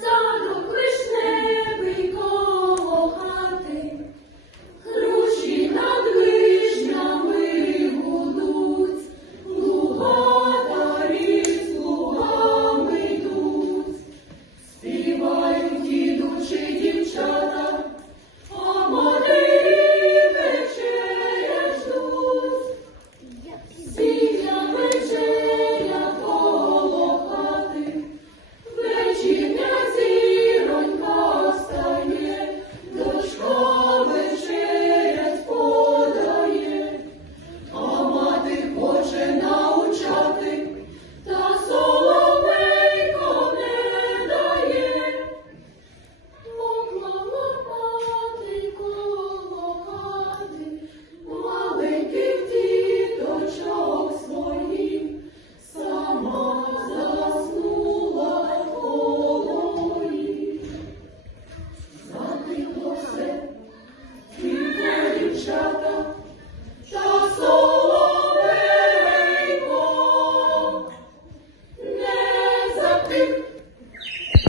Sonu kış. shall